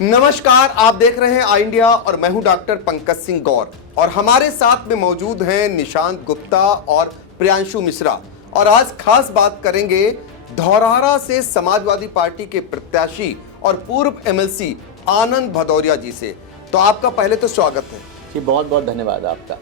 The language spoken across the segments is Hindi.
नमस्कार, आप देख रहे हैं आई इंडिया और मैं हूं डॉक्टर पंकज सिंह गौर और हमारे साथ में मौजूद हैं निशांत गुप्ता और प्रियांशु मिश्रा। और आज खास बात करेंगे धौरहरा से समाजवादी पार्टी के प्रत्याशी और पूर्व एमएलसी आनंद भदौरिया जी से। तो आपका पहले तो स्वागत है जी, बहुत बहुत धन्यवाद आपका।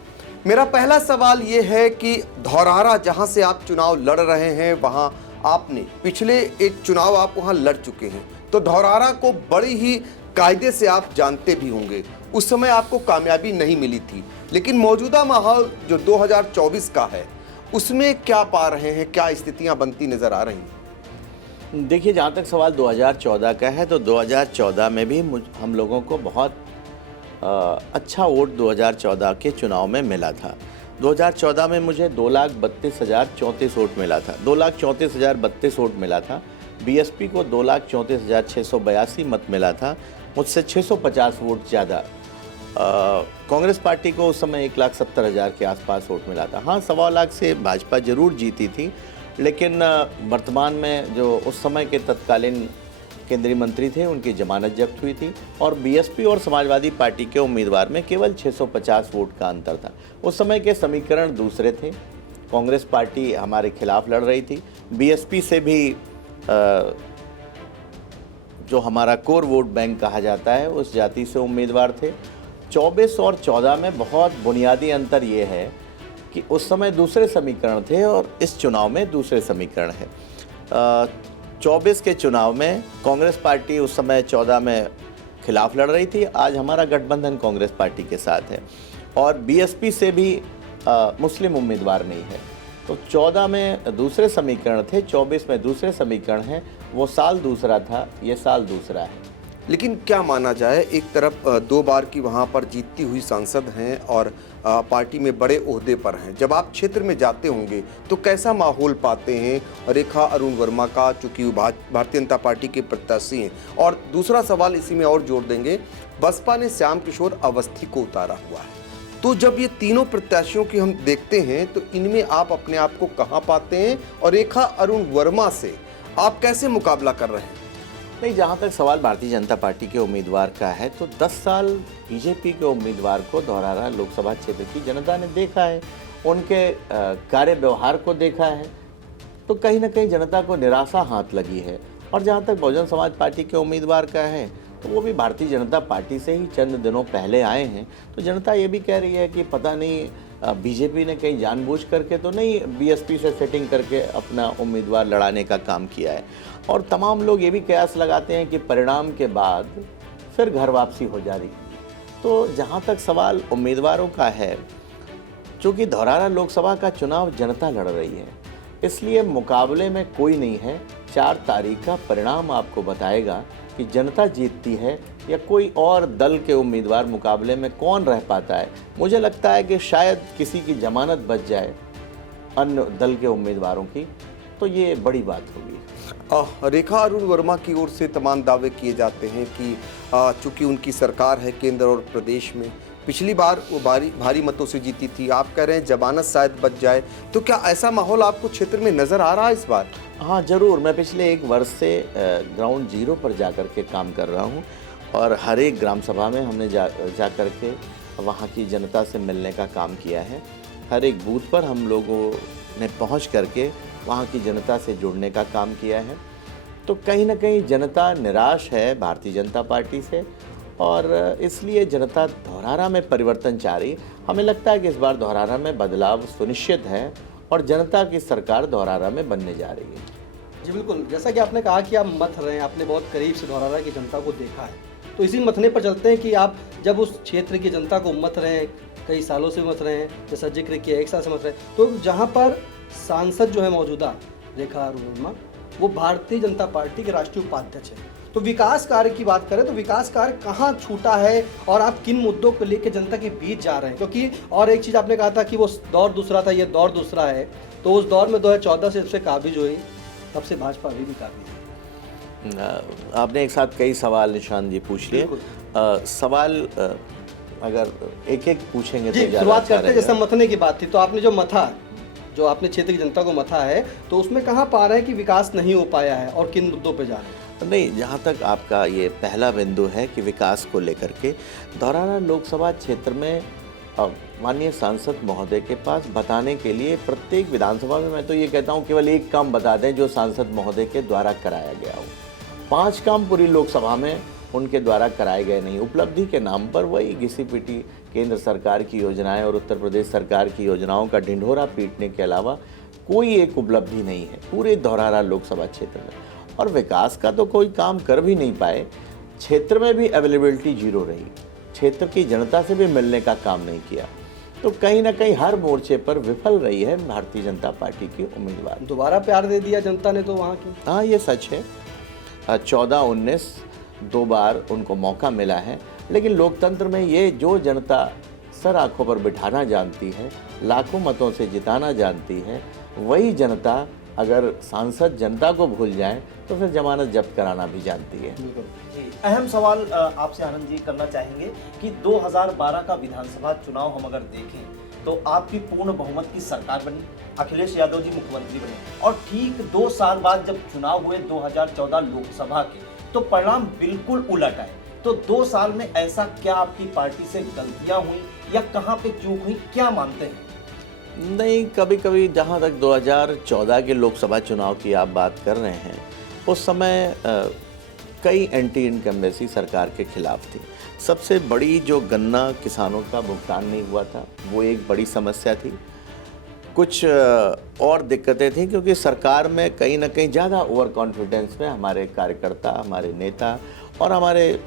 मेरा पहला सवाल ये है कि धौरहरा जहां से आप चुनाव लड़ रहे हैं, वहां आपने पिछले एक चुनाव आप वहां लड़ चुके हैं, तो धौरहरा को बड़ी ही कायदे से आप जानते भी होंगे। उस समय आपको कामयाबी नहीं मिली थी, लेकिन मौजूदा माहौल जो 2024 का है उसमें क्या पा रहे हैं, क्या स्थितियां बनती नजर आ रही हैं? देखिए, जहाँ तक सवाल 2014 का है तो 2014 में भी हम लोगों को बहुत अच्छा वोट 2014 के चुनाव में मिला था। 2014 में मुझे 2,32,034 वोट मिला था, 2,34,032 वोट मिला था। बीएसपी को 2,34,682 मत मिला था, मुझसे 650 वोट ज़्यादा। कांग्रेस पार्टी को उस समय 1,70,000 के आसपास वोट मिला था। हाँ, 1.25 लाख से भाजपा जरूर जीती थी, लेकिन वर्तमान में जो उस समय के तत्कालीन केंद्रीय मंत्री थे उनकी जमानत जब्त हुई थी और बीएसपी और समाजवादी पार्टी के उम्मीदवार में केवल 650 वोट का अंतर था। उस समय के समीकरण दूसरे थे। कांग्रेस पार्टी हमारे खिलाफ लड़ रही थी, बीएसपी से भी जो हमारा कोर वोट बैंक कहा जाता है उस जाति से उम्मीदवार थे। 24 और 14 में बहुत बुनियादी अंतर ये है कि उस समय दूसरे समीकरण थे और इस चुनाव में दूसरे समीकरण है। 24 के चुनाव में कांग्रेस पार्टी उस समय 14 में खिलाफ लड़ रही थी, आज हमारा गठबंधन कांग्रेस पार्टी के साथ है और बीएसपी से भी मुस्लिम उम्मीदवार नहीं है। तो 14 में दूसरे समीकरण थे, 24 में दूसरे समीकरण हैं। वो साल दूसरा था, ये साल दूसरा है। लेकिन क्या माना जाए, एक तरफ 2 बार की वहाँ पर जीतती हुई सांसद हैं और पार्टी में बड़े ओहदे पर हैं। जब आप क्षेत्र में जाते होंगे तो कैसा माहौल पाते हैं? रेखा अरुण वर्मा का, चूँकि भारतीय जनता पार्टी के प्रत्याशी हैं। और दूसरा सवाल इसी में और जोड़ देंगे, बसपा ने श्याम किशोर अवस्थी को उतारा हुआ है, तो जब ये तीनों प्रत्याशियों की हम देखते हैं तो इनमें आप अपने आप को कहाँ पाते हैं और रेखा अरुण वर्मा से आप कैसे मुकाबला कर रहे हैं? नहीं, जहाँ तक सवाल भारतीय जनता पार्टी के उम्मीदवार का है तो 10 साल बीजेपी के उम्मीदवार को धौरहरा लोकसभा क्षेत्र की जनता ने देखा है, उनके कार्य व्यवहार को देखा है, तो कहीं ना कहीं जनता को निराशा हाथ लगी है। और जहाँ तक बहुजन समाज पार्टी के उम्मीदवार का है तो वो भी भारतीय जनता पार्टी से ही चंद दिनों पहले आए हैं, तो जनता ये भी कह रही है कि पता नहीं बीजेपी ने कहीं जानबूझ करके तो नहीं बीएसपी से सेटिंग करके अपना उम्मीदवार लड़ाने का काम किया है। और तमाम लोग ये भी कयास लगाते हैं कि परिणाम के बाद फिर घर वापसी हो जा रही। तो जहाँ तक सवाल उम्मीदवारों का है, चूँकि धौरहरा लोकसभा का चुनाव जनता लड़ रही है, इसलिए मुकाबले में कोई नहीं है। 4 तारीख का परिणाम आपको बताएगा कि जनता जीतती है या कोई और दल के उम्मीदवार मुकाबले में कौन रह पाता है। मुझे लगता है कि शायद किसी की जमानत बच जाए अन्य दल के उम्मीदवारों की, तो ये बड़ी बात होगी। रेखा अरुण वर्मा की ओर से तमाम दावे किए जाते हैं कि चूंकि उनकी सरकार है केंद्र और प्रदेश में, पिछली बार वो भारी मतों से जीती थी, आप कह रहे हैं जमानत शायद बच जाए, तो क्या ऐसा माहौल आपको क्षेत्र में नज़र आ रहा है इस बार? हाँ, ज़रूर। मैं पिछले 1 वर्ष से ग्राउंड जीरो पर जा कर के काम कर रहा हूँ और हर एक ग्राम सभा में हमने जा कर के वहाँ की जनता से मिलने का काम किया है। हर एक बूथ पर हम लोगों ने पहुँच करके वहाँ की जनता से जुड़ने का काम किया है। तो कहीं ना कहीं जनता निराश है भारतीय जनता पार्टी से और इसलिए जनता धौरहरा में परिवर्तन चाह रही। हमें लगता है कि इस बार धौरहरा में बदलाव सुनिश्चित है और जनता की सरकार धौरहरा में बनने जा रही है। जी बिल्कुल, जैसा कि आपने कहा कि आप मथ रहे हैं, आपने बहुत करीब से धौरहरा की जनता को देखा है, तो इसी मथने पर चलते हैं कि आप जब उस क्षेत्र की जनता को मथ रहे हैं, कई सालों से मथ रहे हैं, जैसा जिक्र किया 1 साल से मथ रहे हैं, तो जहाँ पर सांसद जो है मौजूदा रेखा अरुण वर्मा, वो भारतीय जनता पार्टी के राष्ट्रीय उपाध्यक्ष हैं, तो विकास कार्य की बात करें तो विकास कार्य कहाँ छूटा है और आप किन मुद्दों को लेकर जनता के बीच जा रहे हैं? क्योंकि और एक चीज़ आपने कहा था कि वो दौर दूसरा था, ये दौर दूसरा है, तो उस दौर में 2014 से सबसे काबिज हुई, तब से भाजपा अभी भी काबिज है। आपने एक साथ कई सवाल निशान जी पूछ लिए। सवाल अगर एक एक पूछेंगे तो शुरुआत करते हैं। जैसे मथने की बात थी, तो आपने जो मथा, जो आपने क्षेत्र की जनता को मथा है, तो उसमें कहाँ पा रहे हैं कि विकास नहीं हो पाया है और किन मुद्दों पे जा रहे हैं? नहीं, जहाँ तक आपका ये पहला बिंदु है कि विकास को लेकर के, धौरहरा लोकसभा क्षेत्र में माननीय सांसद महोदय के पास बताने के लिए प्रत्येक विधानसभा में, मैं तो ये कहता हूँ, केवल एक काम बता दें जो सांसद महोदय के द्वारा कराया गया हो। 5 काम पूरी लोकसभा में उनके द्वारा कराए गए नहीं। उपलब्धि के नाम पर वही घिसी-पिटी केंद्र सरकार की योजनाएं और उत्तर प्रदेश सरकार की योजनाओं का ढिंढोरा पीटने के अलावा कोई एक उपलब्धि नहीं है पूरे धौरहरा लोकसभा क्षेत्र में। और विकास का तो कोई काम कर भी नहीं पाए। क्षेत्र में भी अवेलेबिलिटी जीरो रही, क्षेत्र की जनता से भी मिलने का काम नहीं किया। तो कहीं ना कहीं हर मोर्चे पर विफल रही है भारतीय जनता पार्टी की उम्मीदवार। दोबारा प्यार दे दिया जनता ने तो वहाँ की। हाँ, ये सच है। 14-19 2 बार उनको मौका मिला है, लेकिन लोकतंत्र में ये जो जनता सर आंखों पर बिठाना जानती है, लाखों मतों से जिताना जानती है, वही जनता अगर सांसद जनता को भूल जाए तो फिर जमानत जब्त कराना भी जानती है। जी, अहम सवाल आपसे आनंद जी करना चाहेंगे कि 2012 का विधानसभा चुनाव हम अगर देखें तो आपकी पूर्ण बहुमत की सरकार बनी, अखिलेश यादव जी मुख्यमंत्री बने, और ठीक 2 साल बाद जब चुनाव हुए 2014 लोकसभा के, तो परिणाम बिल्कुल उलट आए। तो 2 साल में ऐसा क्या आपकी पार्टी से गलतियां हुई या कहां पे चूक हुई, क्या मानते हैं? नहीं, कभी कभी जहाँ तक 2014 के लोकसभा चुनाव की आप बात कर रहे हैं, उस समय कई एंटी इनकम्बेंसी सरकार के खिलाफ थी। सबसे बड़ी जो गन्ना किसानों का भुगतान नहीं हुआ था, वो एक बड़ी समस्या थी। कुछ और दिक्कतें थी क्योंकि सरकार में कहीं ना कहीं ज़्यादा ओवर कॉन्फिडेंस में हमारे कार्यकर्ता, हमारे नेता और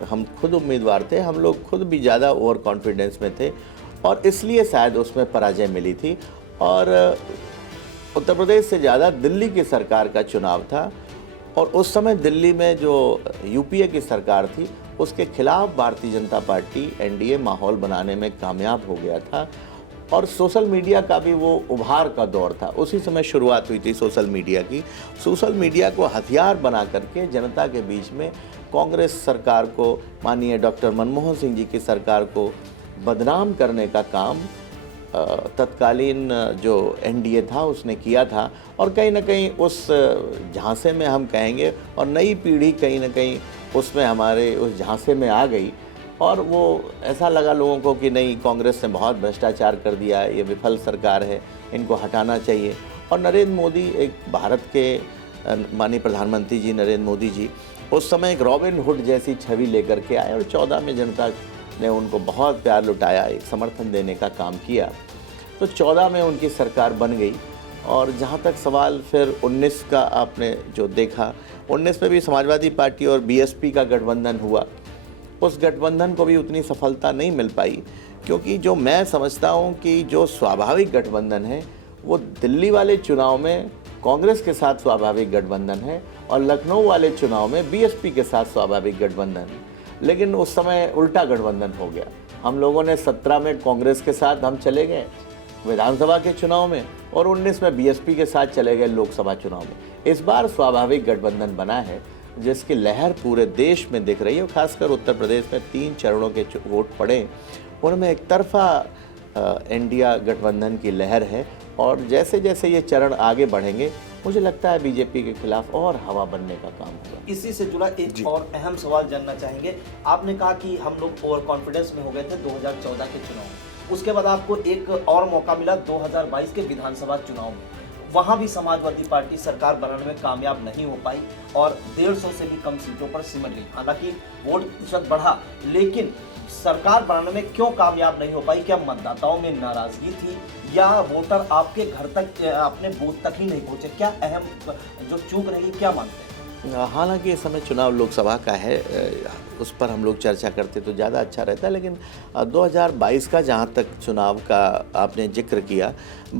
हम खुद उम्मीदवार थे, हम लोग खुद भी ज़्यादा ओवर कॉन्फिडेंस में थे और इसलिए शायद उसमें पराजय मिली थी। और उत्तर प्रदेश से ज़्यादा दिल्ली की सरकार का चुनाव था और उस समय दिल्ली में जो यूपीए की सरकार थी उसके खिलाफ भारतीय जनता पार्टी एनडीए माहौल बनाने में कामयाब हो गया था। और सोशल मीडिया का भी वो उभार का दौर था, उसी समय शुरुआत हुई थी सोशल मीडिया की। सोशल मीडिया को हथियार बना करके जनता के बीच में कांग्रेस सरकार को, माननीय डॉक्टर मनमोहन सिंह जी की सरकार को बदनाम करने का काम तत्कालीन जो एनडीए था उसने किया था। और कहीं ना कहीं उस झांसे में हम कहेंगे, और नई पीढ़ी कहीं ना कहीं उसमें हमारे उस झांसे में आ गई और वो ऐसा लगा लोगों को कि नहीं, कांग्रेस ने बहुत भ्रष्टाचार कर दिया है, ये विफल सरकार है, इनको हटाना चाहिए। और नरेंद्र मोदी, एक भारत के माननीय प्रधानमंत्री जी नरेंद्र मोदी जी उस समय एक रॉबिन हुड जैसी छवि लेकर के आए और 14 में जनता ने उनको बहुत प्यार लुटाया, एक समर्थन देने का काम किया। तो 14 में उनकी सरकार बन गई। और जहाँ तक सवाल फिर 19 का आपने जो देखा, 19 में भी समाजवादी पार्टी और बीएसपी का गठबंधन हुआ। उस गठबंधन को भी उतनी सफलता नहीं मिल पाई क्योंकि जो मैं समझता हूँ कि जो स्वाभाविक गठबंधन है वो दिल्ली वाले चुनाव में कांग्रेस के साथ स्वाभाविक गठबंधन है और लखनऊ वाले चुनाव में बीएसपी के साथ स्वाभाविक गठबंधन है। लेकिन उस समय उल्टा गठबंधन हो गया। हम लोगों ने 17 में कांग्रेस के साथ हम चले गए विधानसभा के चुनाव में और 19 में बीएसपी के साथ चले गए लोकसभा चुनाव में। इस बार स्वाभाविक गठबंधन बना है जिसकी लहर पूरे देश में दिख रही है। खासकर उत्तर प्रदेश में 3 चरणों के वोट पड़े, उनमें एक तरफा इंडिया गठबंधन की लहर है। और जैसे जैसे ये चरण आगे बढ़ेंगे मुझे लगता है बीजेपी के खिलाफ और हवा बनने का काम होगा। इसी से जुड़ा एक और अहम सवाल जानना चाहेंगे। आपने कहा कि हम लोग ओवर कॉन्फिडेंस में हो गए थे 2014 के चुनाव में, उसके बाद आपको एक और मौका मिला 2022 के विधानसभा चुनाव में। वहां भी समाजवादी पार्टी सरकार बनाने में कामयाब नहीं हो पाई और 150 से भी कम सीटों पर सिमट गई। हालांकि वोट प्रतिशत बढ़ा, लेकिन सरकार बनाने में क्यों कामयाब नहीं हो पाई? क्या मतदाताओं में नाराजगी थी या वोटर आपके घर तक, अपने बूथ तक ही नहीं पहुंचे? क्या अहम जो चूक रही, क्या मानते हैं? हालांकि इस समय चुनाव लोकसभा का है, उस पर हम लोग चर्चा करते तो ज़्यादा अच्छा रहता, लेकिन 2022 का जहां तक चुनाव का आपने जिक्र किया,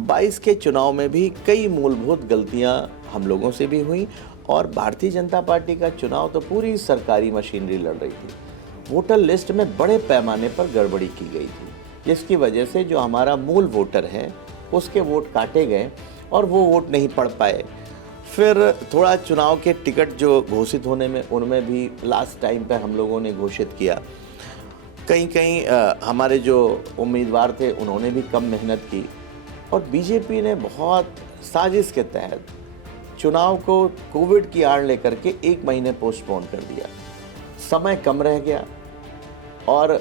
22 के चुनाव में भी कई मूलभूत गलतियां हम लोगों से भी हुई और भारतीय जनता पार्टी का चुनाव तो पूरी सरकारी मशीनरी लड़ रही थी। वोटर लिस्ट में बड़े पैमाने पर गड़बड़ी की गई थी, जिसकी वजह से जो हमारा मूल वोटर है उसके वोट काटे गए और वो वोट नहीं पड़ पाए। फिर थोड़ा चुनाव के टिकट जो घोषित होने में, उनमें भी लास्ट टाइम पर हम लोगों ने घोषित किया। कहीं कहीं हमारे जो उम्मीदवार थे उन्होंने भी कम मेहनत की और बीजेपी ने बहुत साजिश के तहत चुनाव को कोविड की आड़ लेकर के 1 महीने पोस्टपोन कर दिया, समय कम रह गया और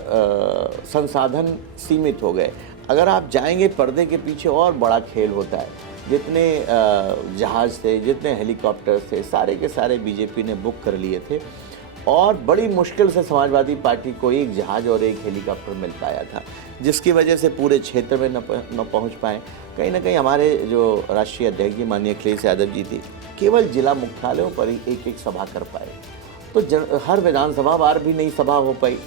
संसाधन सीमित हो गए। अगर आप जाएंगे पर्दे के पीछे और बड़ा खेल होता है, जितने जहाज़ थे, जितने हेलीकॉप्टर थे, सारे के सारे बीजेपी ने बुक कर लिए थे और बड़ी मुश्किल से समाजवादी पार्टी को एक जहाज़ और एक हेलीकॉप्टर मिल पाया था, जिसकी वजह से पूरे क्षेत्र में न पहुंच पाए। कहीं ना कहीं हमारे जो राष्ट्रीय अध्यक्ष माननीय अखिलेश यादव जी थी, केवल जिला मुख्यालयों पर ही एक एक सभा कर पाए, तो हर विधानसभा वार भी नहीं सभा हो पाई।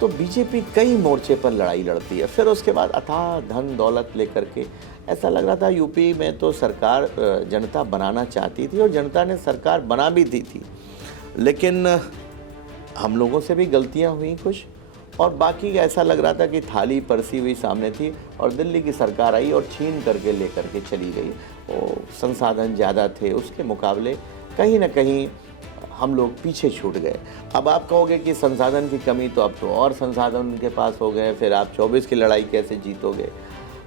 तो बीजेपी कई मोर्चे पर लड़ाई लड़ती है। फिर उसके बाद अथाह धन दौलत लेकर के ऐसा लग रहा था यूपी में तो सरकार जनता बनाना चाहती थी और जनता ने सरकार बना भी दी थी, लेकिन हम लोगों से भी गलतियां हुई कुछ, और बाकी ऐसा लग रहा था कि थाली परसी हुई सामने थी और दिल्ली की सरकार आई और छीन करके लेकर के चली गई। वो संसाधन ज़्यादा थे, उसके मुकाबले कहीं ना कहीं हम लोग पीछे छूट गए। अब आप कहोगे कि संसाधन की कमी, तो अब तो और संसाधन उनके पास हो गए, फिर आप 24 की लड़ाई कैसे जीतोगे।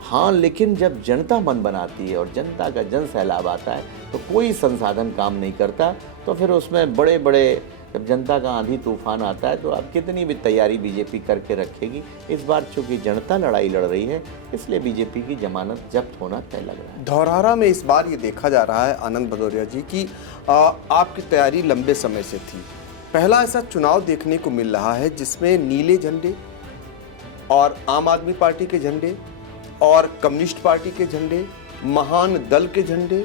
हाँ, लेकिन जब जनता मन बनाती है और जनता का जन सैलाब आता है तो कोई संसाधन काम नहीं करता, तो फिर उसमें बड़े बड़े जब जनता का आंधी तूफान आता है तो आप कितनी भी तैयारी बीजेपी करके रखेगी। इस बार चूंकि जनता लड़ाई लड़ रही है, इसलिए बीजेपी की जमानत जब्त होना तय लग रहा है। धौरहरा में इस बार ये देखा जा रहा है आनंद भदौरिया जी कि आपकी तैयारी लंबे समय से थी। पहला ऐसा चुनाव देखने को मिल रहा है जिसमें नीले झंडे और आम आदमी पार्टी के झंडे और कम्युनिस्ट पार्टी के झंडे, महान दल के झंडे,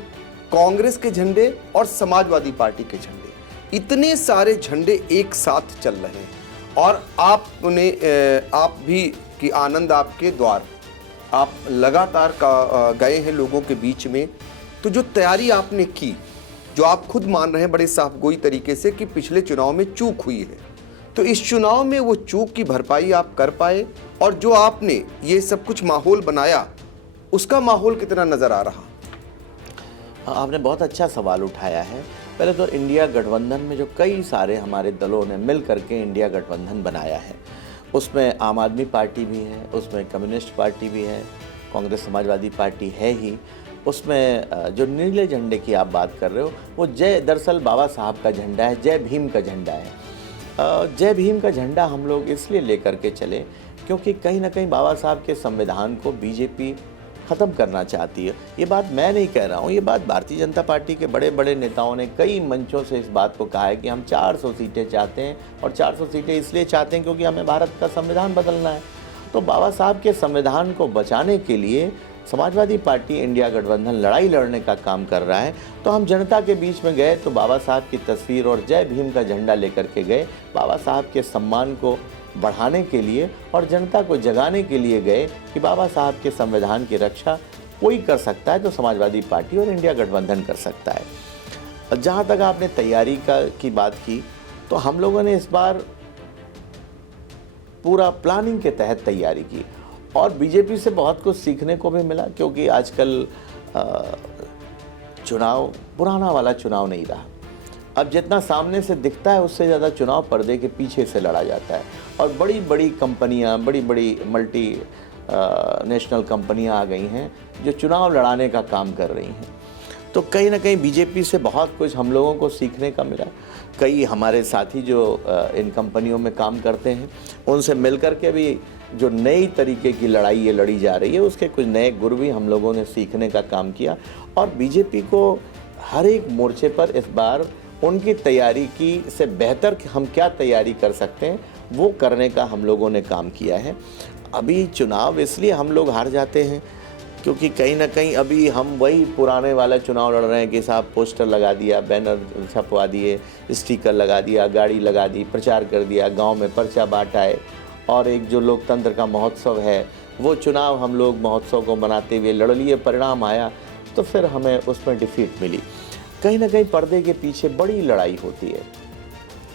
कांग्रेस के झंडे और समाजवादी पार्टी के झंडे, इतने सारे झंडे एक साथ चल रहे हैं। और आप भी कि आनंद आपके द्वार, आप लगातार गए हैं लोगों के बीच में, तो जो तैयारी आपने की, जो आप खुद मान रहे हैं बड़े साफगोई तरीके से कि पिछले चुनाव में चूक हुई है, तो इस चुनाव में वो चूक की भरपाई आप कर पाए, और जो आपने ये सब कुछ माहौल बनाया उसका माहौल कितना नजर आ रहा? आपने बहुत अच्छा सवाल उठाया है। पहले तो इंडिया गठबंधन में जो कई सारे हमारे दलों ने मिल करके इंडिया गठबंधन बनाया है, उसमें आम आदमी पार्टी भी है, उसमें कम्युनिस्ट पार्टी भी है, कांग्रेस समाजवादी पार्टी है ही, उसमें जो नीले झंडे की आप बात कर रहे हो वो दरअसल बाबा साहब का झंडा है, जय भीम का झंडा है। जय भीम का झंडा हम लोग इसलिए लेकर के चले क्योंकि कहीं ना कहीं बाबा साहब के संविधान को बीजेपी ख़त्म करना चाहती है। ये बात मैं नहीं कह रहा हूँ, ये बात भारतीय जनता पार्टी के बड़े बड़े नेताओं ने कई मंचों से इस बात को कहा है कि हम 400 सीटें चाहते हैं, और 400 सीटें इसलिए चाहते हैं क्योंकि हमें भारत का संविधान बदलना है। तो बाबा साहब के संविधान को बचाने के लिए समाजवादी पार्टी इंडिया गठबंधन लड़ाई लड़ने का काम कर रहा है। तो हम जनता के बीच में गए तो बाबा साहब की तस्वीर और जय भीम का झंडा लेकर के गए, बाबा साहब के सम्मान को बढ़ाने के लिए और जनता को जगाने के लिए गए कि बाबा साहब के संविधान की रक्षा कोई कर सकता है तो समाजवादी पार्टी और इंडिया गठबंधन कर सकता है। जहाँ तक आपने तैयारी की बात की, तो हम लोगों ने इस बार पूरा प्लानिंग के तहत तैयारी की और बीजेपी से बहुत कुछ सीखने को भी मिला, क्योंकि आजकल चुनाव पुराना वाला चुनाव नहीं रहा। अब जितना सामने से दिखता है उससे ज़्यादा चुनाव पर्दे के पीछे से लड़ा जाता है, और बड़ी बड़ी कंपनियां, बड़ी बड़ी मल्टी नेशनल कंपनियां आ गई हैं जो चुनाव लड़ाने का काम कर रही हैं। तो कहीं ना कहीं बीजेपी से बहुत कुछ हम लोगों को सीखने का मिला। कई हमारे साथी जो इन कंपनियों में काम करते हैं, उनसे मिलकर के भी जो नई तरीके की लड़ाई ये लड़ी जा रही है उसके कुछ नए गुर भी हम लोगों ने सीखने का काम किया। और बीजेपी को हर एक मोर्चे पर इस बार उनकी तैयारी की से बेहतर हम क्या तैयारी कर सकते हैं वो करने का हम लोगों ने काम किया है। अभी चुनाव इसलिए हम लोग हार जाते हैं क्योंकि कहीं ना कहीं अभी हम वही पुराने वाला चुनाव लड़ रहे हैं कि साहब पोस्टर लगा दिया, बैनर छपवा दिए, स्टिकर लगा दिया, गाड़ी लगा दी, प्रचार कर दिया, गांव में पर्चा बांटा है, और एक जो लोकतंत्र का महोत्सव है वो चुनाव हम लोग महोत्सव को मनाते हुए लड़ लिए, परिणाम आया तो फिर हमें उसमें डिफीट मिली। कहीं ना कहीं पर्दे के पीछे बड़ी लड़ाई होती है,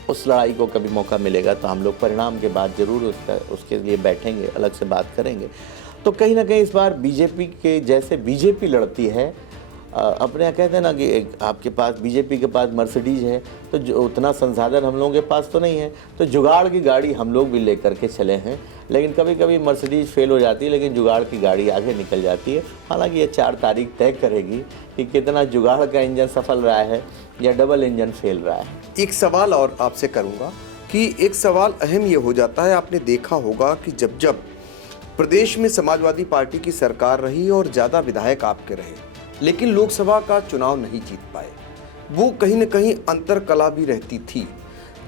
उस लड़ाई को कभी मौका मिलेगा तो हम लोग परिणाम के बाद ज़रूर उसके लिए बैठेंगे, अलग से बात करेंगे। तो कहीं ना कहीं इस बार बीजेपी के जैसे बीजेपी लड़ती है अपने यहाँ कहते हैं ना कि आपके पास बीजेपी के पास मर्सिडीज है, तो जो उतना संसाधन हम लोगों के पास तो नहीं है, तो जुगाड़ की गाड़ी हम लोग भी लेकर के चले हैं। लेकिन कभी कभी मर्सिडीज फेल हो जाती है, लेकिन जुगाड़ की गाड़ी आगे निकल जाती है। हालांकि ये 4 तारीख तय करेगी कि कितना जुगाड़ का इंजन सफल रहा है या डबल इंजन फेल रहा है। एक सवाल और आपसे करूंगा कि एक सवाल अहम ये हो जाता है, आपने देखा होगा कि जब जब प्रदेश में समाजवादी पार्टी की सरकार रही और ज़्यादा विधायक आपके रहे, लेकिन लोकसभा का चुनाव नहीं जीत पाए, वो कहीं न कहीं अंतरकला भी रहती थी।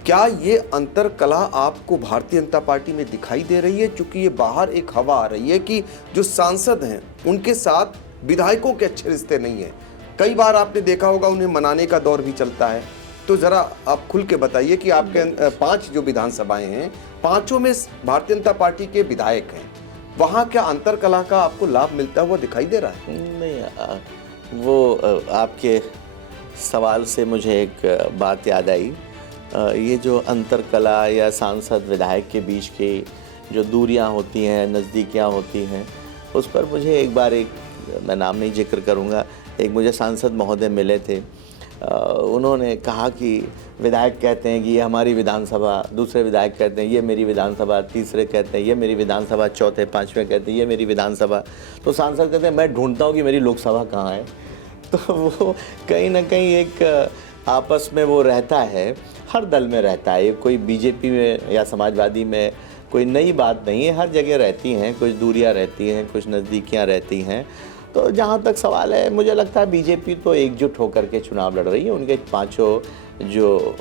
क्या ये अंतरकला आपको भारतीय जनता पार्टी में दिखाई दे रही है? चूंकि ये बाहर एक हवा आ रही है कि जो सांसद हैं उनके साथ विधायकों के अच्छे रिश्ते नहीं हैं। कई बार आपने देखा होगा उन्हें मनाने का दौर भी चलता है। तो ज़रा आप खुल के बताइए कि आपके 5 जो विधानसभाएं हैं, 5 में भारतीय जनता पार्टी के विधायक हैं, वहाँ क्या अंतरकला का आपको लाभ मिलता हुआ दिखाई दे रहा है? नहीं, वो आपके सवाल से मुझे एक बात याद आई। ये जो अंतरकला या सांसद विधायक के बीच की जो दूरियां होती हैं, नज़दीकियां होती हैं, उस पर मुझे एक बार मैं नाम नहीं जिक्र करूंगा, एक मुझे सांसद महोदय मिले थे। उन्होंने कहा कि विधायक कहते हैं कि ये हमारी विधानसभा, दूसरे विधायक कहते हैं ये मेरी विधानसभा, तीसरे कहते हैं ये मेरी विधानसभा, चौथे 5वें कहते हैं ये मेरी विधानसभा। तो सांसद कहते हैं मैं ढूंढता हूँ कि मेरी लोकसभा कहाँ है। तो वो कहीं ना कहीं एक आपस में वो रहता है, हर दल में रहता है। कोई बीजेपी में या समाजवादी में कोई नई बात नहीं है, हर जगह रहती हैं, कुछ दूरियां रहती हैं, कुछ नज़दीकियां रहती हैं। तो जहाँ तक सवाल है, मुझे लगता है बीजेपी तो एकजुट होकर के चुनाव लड़ रही है। उनके 5 जो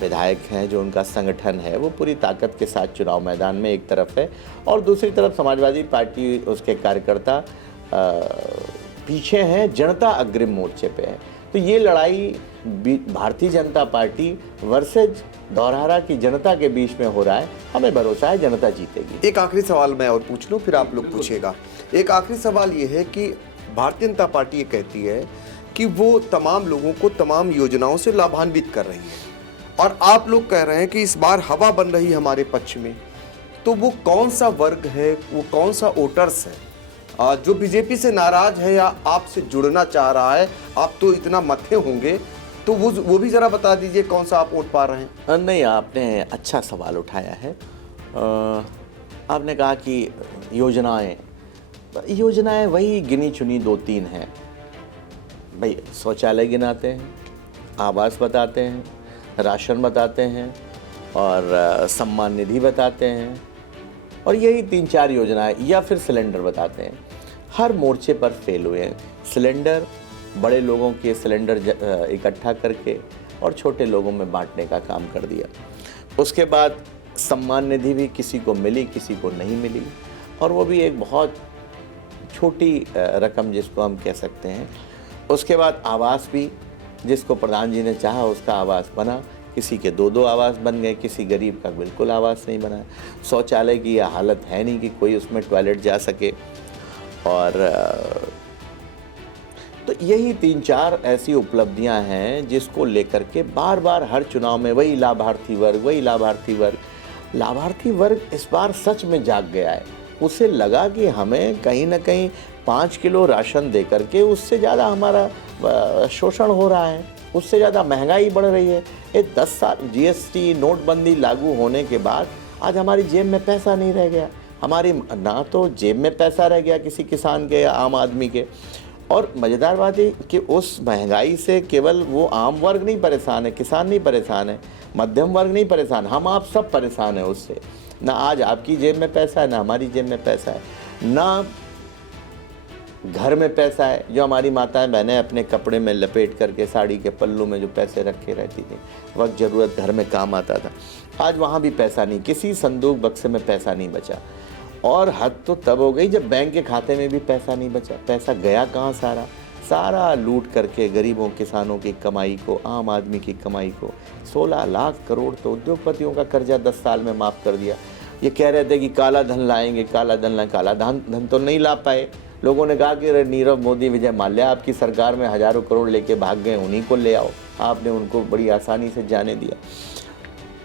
विधायक हैं, जो उनका संगठन है, वो पूरी ताकत के साथ चुनाव मैदान में एक तरफ है, और दूसरी तरफ समाजवादी पार्टी, उसके कार्यकर्ता पीछे हैं, जनता अग्रिम मोर्चे पे है। तो ये लड़ाई भारतीय जनता पार्टी वर्सेज धौरहरा की जनता के बीच में हो रहा है। हमें भरोसा है जनता जीतेगी। एक आखिरी सवाल मैं और पूछ लूँ, फिर आप लोग पूछिएगा। एक आखिरी सवाल ये है कि भारतीय जनता पार्टी ये कहती है कि वो तमाम लोगों को तमाम योजनाओं से लाभान्वित कर रही है, और आप लोग कह रहे हैं कि इस बार हवा बन रही है हमारे पक्ष में। तो वो कौन सा वर्ग है, वो कौन सा वोटर्स है जो बीजेपी से नाराज है या आपसे जुड़ना चाह रहा है? आप तो इतना मथे होंगे, तो वो भी ज़रा बता दीजिए कौन सा आप वोट पा रहे हैं। नहीं, आपने अच्छा सवाल उठाया है। आपने कहा कि योजनाएं वही गिनी चुनी 2-3 हैं भाई। शौचालय गिनाते हैं, आवास बताते हैं, राशन बताते हैं, और सम्मान निधि बताते हैं, और यही 3-4 योजनाएं, या फिर सिलेंडर बताते हैं। हर मोर्चे पर फेल हुए हैं। सिलेंडर, बड़े लोगों के सिलेंडर इकट्ठा करके और छोटे लोगों में बांटने का काम कर दिया। उसके बाद सम्मान निधि भी किसी को मिली, किसी को नहीं मिली, और वो भी एक बहुत छोटी रकम जिसको हम कह सकते हैं। उसके बाद आवास भी, जिसको प्रधान जी ने चाहा उसका आवास बना, किसी के 2-2 आवास बन गए, किसी गरीब का बिल्कुल आवास नहीं बना। शौचालय की यह हालत है नहीं कि कोई उसमें टॉयलेट जा सके। और तो यही 3-4 ऐसी उपलब्धियां हैं जिसको लेकर के बार बार हर चुनाव में वही लाभार्थी वर्ग इस बार सच में जाग गया है। उसे लगा कि हमें कहीं ना कहीं 5 किलो राशन दे करके उससे ज़्यादा हमारा शोषण हो रहा है, उससे ज़्यादा महंगाई बढ़ रही है। ये 10 साल जीएसटी नोटबंदी लागू होने के बाद आज हमारी जेब में पैसा नहीं रह गया। हमारी ना तो जेब में पैसा रह गया किसी किसान के या आम आदमी के। और मज़ेदार बात है कि उस महंगाई से केवल वो आम वर्ग नहीं परेशान है, किसान नहीं परेशान है, मध्यम वर्ग नहीं परेशान, हम आप सब परेशान हैं उससे। ना आज आपकी जेब में पैसा है, ना हमारी जेब में पैसा है, ना घर में पैसा है। जो हमारी माताएं बहनें अपने कपड़े में लपेट करके साड़ी के पल्लू में जो पैसे रखे रहती थी, वक्त ज़रूरत घर में काम आता था, आज वहाँ भी पैसा नहीं, किसी संदूक बक्से में पैसा नहीं बचा। और हद तो तब हो गई जब बैंक के खाते में भी पैसा नहीं बचा। पैसा गया कहाँ? सारा लूट करके गरीबों किसानों की कमाई को, आम आदमी की कमाई को। 16 लाख करोड़ तो उद्योगपतियों का कर्जा 10 साल में माफ़ कर दिया। ये कह रहे थे कि काला धन लाएंगे, काला धन तो नहीं ला पाए। लोगों ने कहा कि नीरव मोदी, विजय माल्या आपकी सरकार में हज़ारों करोड़ लेके भाग गए, उन्हीं को ले आओ। आपने उनको बड़ी आसानी से जाने दिया।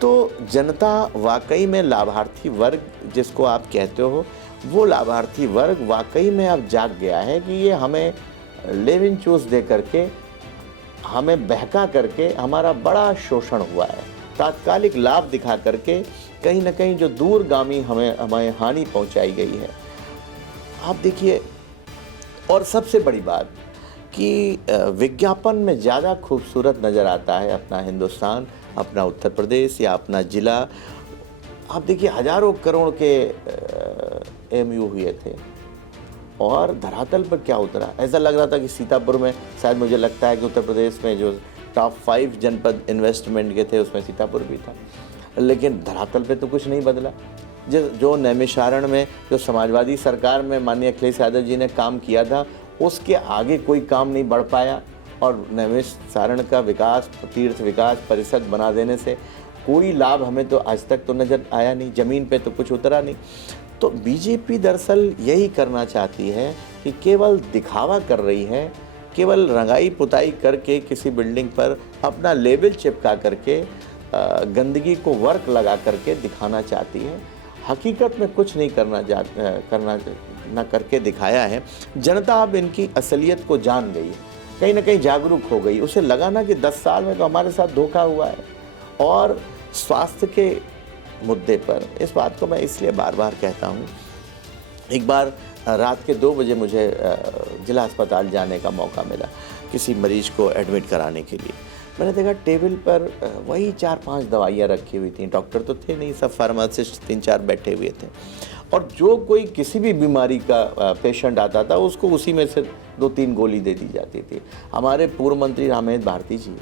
तो जनता वाकई में लाभार्थी वर्ग जिसको आप कहते हो, वो लाभार्थी वर्ग वाकई में अब जाग गया है कि ये हमें लेविन चूस दे करके हमें बहका करके हमारा बड़ा शोषण हुआ है। तात्कालिक लाभ दिखा करके कहीं ना कहीं जो दूरगामी हमें हानि पहुंचाई गई है। आप देखिए, और सबसे बड़ी बात कि विज्ञापन में ज़्यादा खूबसूरत नज़र आता है अपना हिंदुस्तान, अपना उत्तर प्रदेश या अपना ज़िला। आप देखिए, हजारों करोड़ के एमयू हुए थे और धरातल पर क्या उतरा। ऐसा लग रहा था कि सीतापुर में, शायद मुझे लगता है कि उत्तर प्रदेश में जो टॉप 5 जनपद इन्वेस्टमेंट के थे उसमें सीतापुर भी था, लेकिन धरातल पे तो कुछ नहीं बदला। जो नैमिषारण में जो समाजवादी सरकार में माननीय अखिलेश यादव जी ने काम किया था, उसके आगे कोई काम नहीं बढ़ पाया। और नैमिषारण का विकास, तीर्थ विकास परिषद बना देने से कोई लाभ हमें तो आज तक तो नज़र आया नहीं, ज़मीन पे तो कुछ उतरा नहीं। तो बीजेपी दरअसल यही करना चाहती है कि केवल दिखावा कर रही है, केवल रंगाई पुताई करके किसी बिल्डिंग पर अपना लेबल चिपका करके गंदगी को वर्क लगा करके दिखाना चाहती है। हकीकत में कुछ नहीं करना करके दिखाया है। जनता अब इनकी असलियत को जान गई है, कहीं ना कहीं जागरूक हो गई। उसे लगा ना कि 10 साल में तो हमारे साथ धोखा हुआ है। और स्वास्थ्य के मुद्दे पर इस बात को मैं इसलिए बार बार कहता हूँ। एक बार रात के 2 बजे मुझे जिला अस्पताल जाने का मौका मिला किसी मरीज को एडमिट कराने के लिए। मैंने देखा टेबल पर वही 4-5 दवाइयाँ रखी हुई थी। डॉक्टर तो थे नहीं, सब फार्मासिस्ट 3-4 बैठे हुए थे। और जो कोई किसी भी बीमारी का पेशेंट आता था उसको उसी में से 2-3 गोली दे दी जाती थी। हमारे पूर्व मंत्री रामेद भारती जी,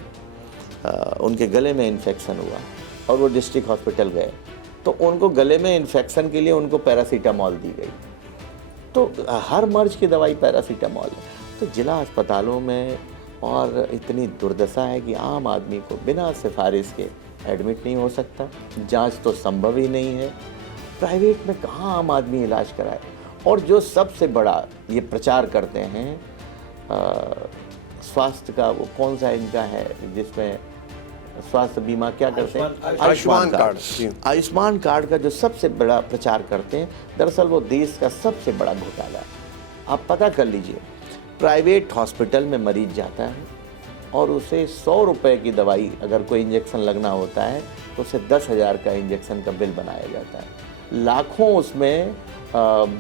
उनके गले में इन्फेक्शन हुआ और वो डिस्ट्रिक्ट हॉस्पिटल गए, तो उनको गले में इन्फेक्शन के लिए उनको पैरासीटामॉल दी गई। तो हर मर्ज की दवाई पैरासीटामॉल है। तो जिला अस्पतालों में और इतनी दुर्दशा है कि आम आदमी को बिना सिफारिश के एडमिट नहीं हो सकता, जांच तो संभव ही नहीं है। प्राइवेट में कहाँ आम आदमी इलाज कराए। और जो सबसे बड़ा ये प्रचार करते हैं स्वास्थ्य का, वो कौन सा इनका है जिसमें स्वास्थ्य बीमा क्या करते हैं, आयुष्मान कार्ड। आयुष्मान कार्ड का जो सबसे बड़ा प्रचार करते हैं, दरअसल वो देश का सबसे बड़ा घोटाला है। आप पता कर लीजिए, प्राइवेट हॉस्पिटल में मरीज जाता है और उसे 100 रुपए की दवाई अगर कोई इंजेक्शन लगना होता है तो उसे 10,000 का इंजेक्शन का बिल बनाया जाता है। लाखों उसमें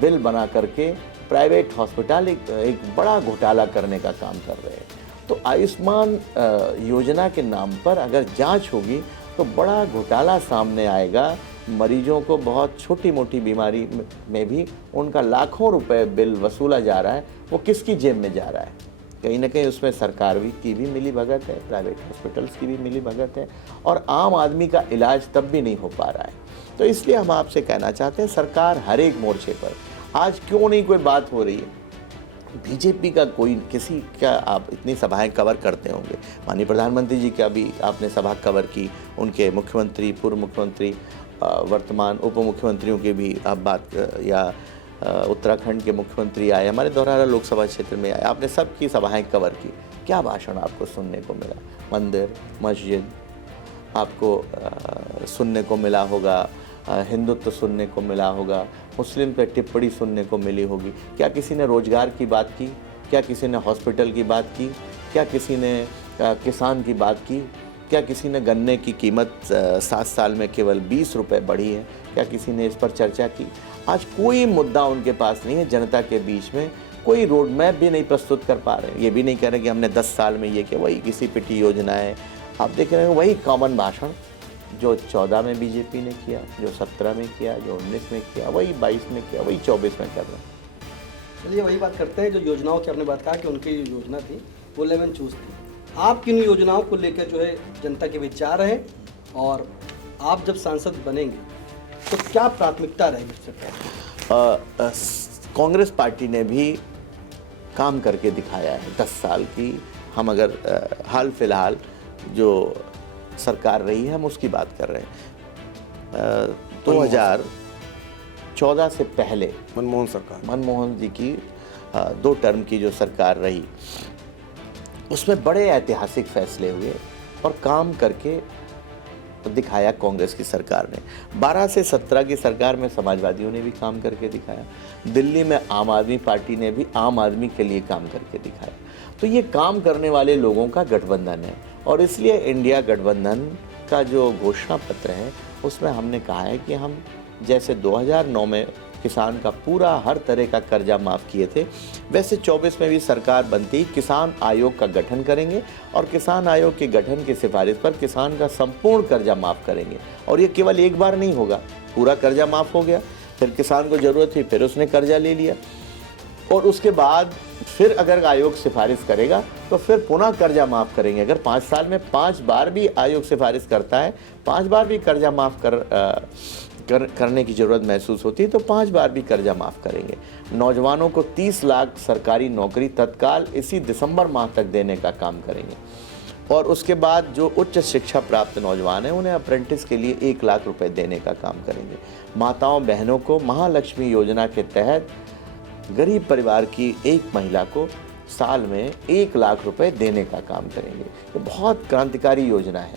बिल बना करके प्राइवेट हॉस्पिटल एक बड़ा घोटाला करने का काम कर रहे हैं। तो आयुष्मान योजना के नाम पर अगर जांच होगी तो बड़ा घोटाला सामने आएगा। मरीजों को बहुत छोटी मोटी बीमारी में भी उनका लाखों रुपए बिल वसूला जा रहा है। वो किसकी जेब में जा रहा है? कहीं ना कहीं उसमें सरकार की भी मिली भगत है, प्राइवेट हॉस्पिटल्स की भी मिली भगत है, और आम आदमी का इलाज तब भी नहीं हो पा रहा है। तो इसलिए हम आपसे कहना चाहते हैं, सरकार हर एक मोर्चे पर, आज क्यों नहीं कोई बात हो रही है? बीजेपी का कोई किसी का, आप इतनी सभाएं कवर करते होंगे, माननीय प्रधानमंत्री जी का भी आपने सभा कवर की, उनके मुख्यमंत्री, पूर्व मुख्यमंत्री, वर्तमान उप मुख्यमंत्रियों की भी आप बात, या उत्तराखंड के मुख्यमंत्री आए, हमारे धौरहरा लोकसभा क्षेत्र में आए, आपने सबकी सभाएं कवर की। क्या भाषण आपको सुनने को मिला? मंदिर, मस्जिद आपको सुनने को मिला होगा, हिंदुत्व सुनने को मिला होगा, मुस्लिम पे टिप्पणी सुनने को मिली होगी। क्या किसी ने रोजगार की बात की? क्या किसी ने हॉस्पिटल की बात की? क्या किसी ने किसान की बात की? क्या किसी ने गन्ने की कीमत 7 साल में केवल 20 रुपये बढ़ी है, क्या किसी ने इस पर चर्चा की? आज कोई मुद्दा उनके पास नहीं है। जनता के बीच में कोई रोड मैप भी नहीं प्रस्तुत कर पा रहे हैं। ये भी नहीं कह रहे कि हमने 10 साल में ये किया। वही किसी पिटी योजना है, आप देख रहे हैं, वही कॉमन भाषण जो 14 में बीजेपी ने किया, जो 17 में किया, जो 19 में किया, वही 22 में किया, वही 24 में कर रहे हैं। चलिए वही बात करते हैं, जो योजनाओं की आपने बात कहा कि उनकी जो योजना थी वो 11 चूज थी। आप किन योजनाओं को लेकर जो है जनता के बीच जा रहे हैं, और आप जब सांसद बनेंगे तो क्या प्राथमिकता रहेगी सरकार? कांग्रेस पार्टी ने भी काम करके दिखाया है 10 साल की। हम अगर हाल फिलहाल जो सरकार रही है हम उसकी बात कर रहे हैं। 2014 से पहले मनमोहन जी की 2 टर्म की जो सरकार रही, उसमें बड़े ऐतिहासिक फैसले हुए और काम करके दिखाया कांग्रेस की सरकार ने। 12 से 17 की सरकार में समाजवादियों ने भी काम करके दिखाया। दिल्ली में आम आदमी पार्टी ने भी आम आदमी के लिए काम करके दिखाया। तो ये काम करने वाले लोगों का गठबंधन है और इसलिए इंडिया गठबंधन का जो घोषणा पत्र है उसमें हमने कहा है कि हम जैसे 2009 में किसान का पूरा हर तरह का कर्जा माफ़ किए थे, वैसे 24 में भी सरकार बनती ही किसान आयोग का गठन करेंगे और किसान आयोग के गठन की सिफारिश पर किसान का संपूर्ण कर्जा माफ़ करेंगे। और ये केवल एक बार नहीं होगा, पूरा कर्जा माफ़ हो गया, फिर किसान को ज़रूरत थी फिर उसने कर्जा ले लिया और उसके बाद फिर अगर आयोग सिफारिश करेगा तो फिर पुनः कर्जा माफ़ करेंगे। अगर 5 साल में 5 बार भी आयोग सिफारिश करता है, 5 बार भी कर्जा माफ़ करने की ज़रूरत महसूस होती है तो 5 बार भी कर्जा माफ़ करेंगे। नौजवानों को 30 लाख सरकारी नौकरी तत्काल इसी दिसंबर माह तक देने का काम करेंगे और उसके बाद जो उच्च शिक्षा प्राप्त नौजवान हैं उन्हें अप्रेंटिस के लिए 1 लाख रुपए देने का काम करेंगे। माताओं बहनों को महालक्ष्मी योजना के तहत गरीब परिवार की एक महिला को साल में 1 लाख रुपए देने का काम करेंगे। ये बहुत क्रांतिकारी योजना है।